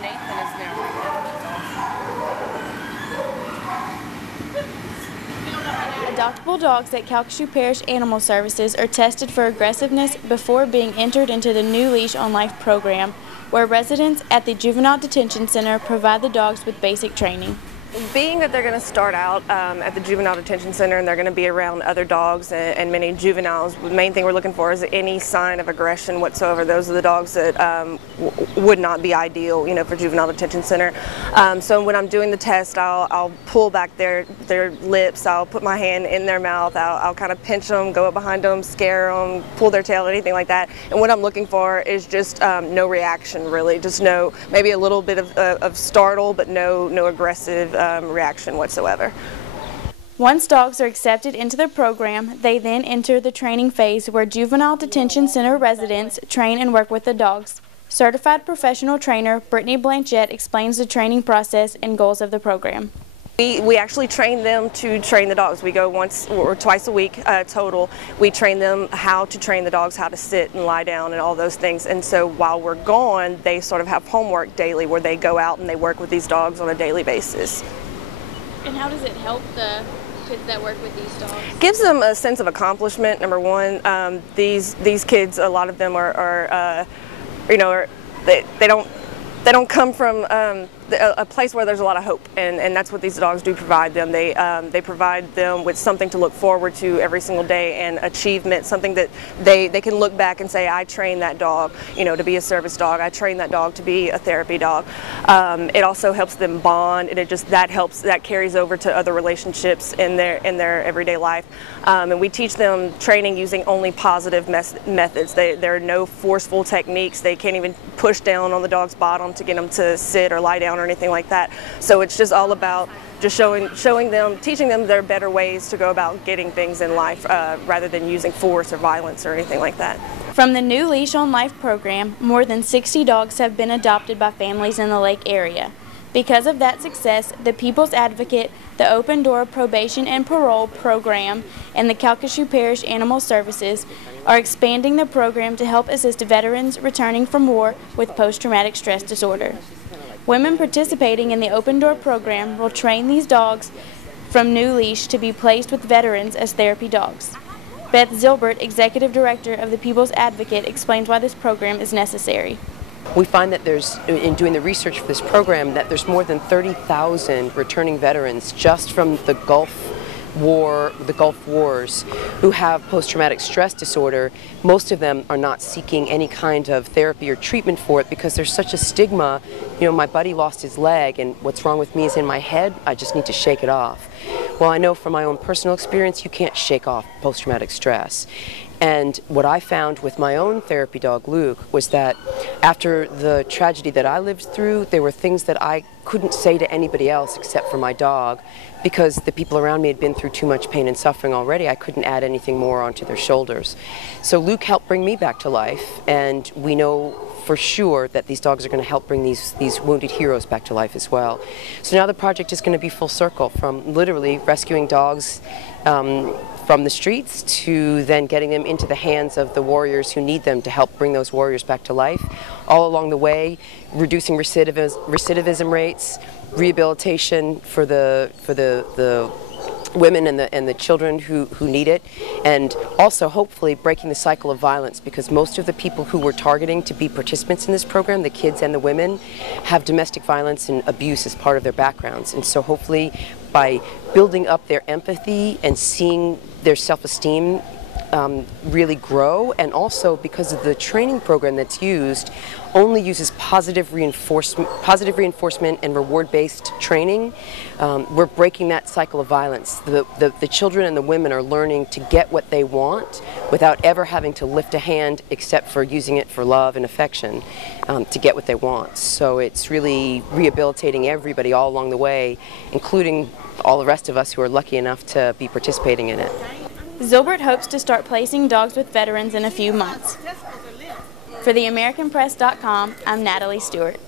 Nathan is now. Adoptable dogs at Calcasieu Parish Animal Services are tested for aggressiveness before being entered into the new Leash on Life program, where residents at the Juvenile Detention Center provide the dogs with basic training. Being that they're going to start out at the Juvenile Detention Center and they're going to be around other dogs and many juveniles, the main thing we're looking for is any sign of aggression whatsoever. Those are the dogs that would not be ideal, for Juvenile Detention Center. So when I'm doing the test, I'll pull back their lips, I'll put my hand in their mouth, I'll kind of pinch them, go up behind them, scare them, pull their tail, anything like that. And what I'm looking for is just no reaction, really, just maybe a little bit of startle, but no aggressive reaction whatsoever. Once dogs are accepted into the program, they then enter the training phase where Juvenile Detention Center residents train and work with the dogs. Certified professional trainer Brittany Blanchette explains the training process and goals of the program. We actually train them to train the dogs. We go once or twice a week total. We train them how to train the dogs, how to sit and lie down and all those things. And so while we're gone, they sort of have homework daily where they go out and they work with these dogs on a daily basis. And how does it help the kids that work with these dogs? Gives them a sense of accomplishment, number one. These kids, a lot of them they don't come from a place where there's a lot of hope, and that's what these dogs do provide them. They provide them with something to look forward to every single day and achievement, something that they can look back and say, I trained that dog, to be a service dog. I trained that dog to be a therapy dog. It also helps them bond, and that carries over to other relationships in their everyday life. And we teach them training using only positive methods. There are no forceful techniques. They can't even push down on the dog's bottom to get them to sit or lie down or anything like that. So it's just all about just showing them, teaching them there are better ways to go about getting things in life rather than using force or violence or anything like that. From the new Leash on Life program, more than 60 dogs have been adopted by families in the Lake area. Because of that success, the People's Advocate, the Open Door Probation and Parole program, and the Calcasieu Parish Animal Services are expanding the program to help assist veterans returning from war with post-traumatic stress disorder. Women participating in the Open Door program will train these dogs from New Leash to be placed with veterans as therapy dogs. Beth Zilbert, Executive Director of the People's Advocate, explains why this program is necessary. We find that in doing the research for this program, that there's more than 30,000 returning veterans just from the Gulf Wars, who have post-traumatic stress disorder. Most of them are not seeking any kind of therapy or treatment for it because there's such a stigma. My buddy lost his leg, and what's wrong with me is in my head. I just need to shake it off. Well, I know from my own personal experience, you can't shake off post-traumatic stress. And what I found with my own therapy dog, Luke, was that after the tragedy that I lived through, there were things that I couldn't say to anybody else except for my dog, because the people around me had been through too much pain and suffering already. I couldn't add anything more onto their shoulders. So Luke helped bring me back to life, and we know for sure that these dogs are going to help bring these wounded heroes back to life as well. So now the project is going to be full circle, from literally rescuing dogs from the streets to then getting them into the hands of the warriors who need them to help bring those warriors back to life. All along the way, reducing recidivism rates, rehabilitation for the women and the children who need it, and also hopefully breaking the cycle of violence, because most of the people who we're targeting to be participants in this program, the kids and the women, have domestic violence and abuse as part of their backgrounds. And so hopefully by building up their empathy and seeing their self-esteem really grow, and also because of the training program that's used only uses positive reinforcement and reward-based training, we're breaking that cycle of violence. The children and the women are learning to get what they want without ever having to lift a hand, except for using it for love and affection to get what they want. So it's really rehabilitating everybody all along the way, including all the rest of us who are lucky enough to be participating in it. Zilbert hopes to start placing dogs with veterans in a few months. For theamericanpress.com, I'm Natalie Stewart.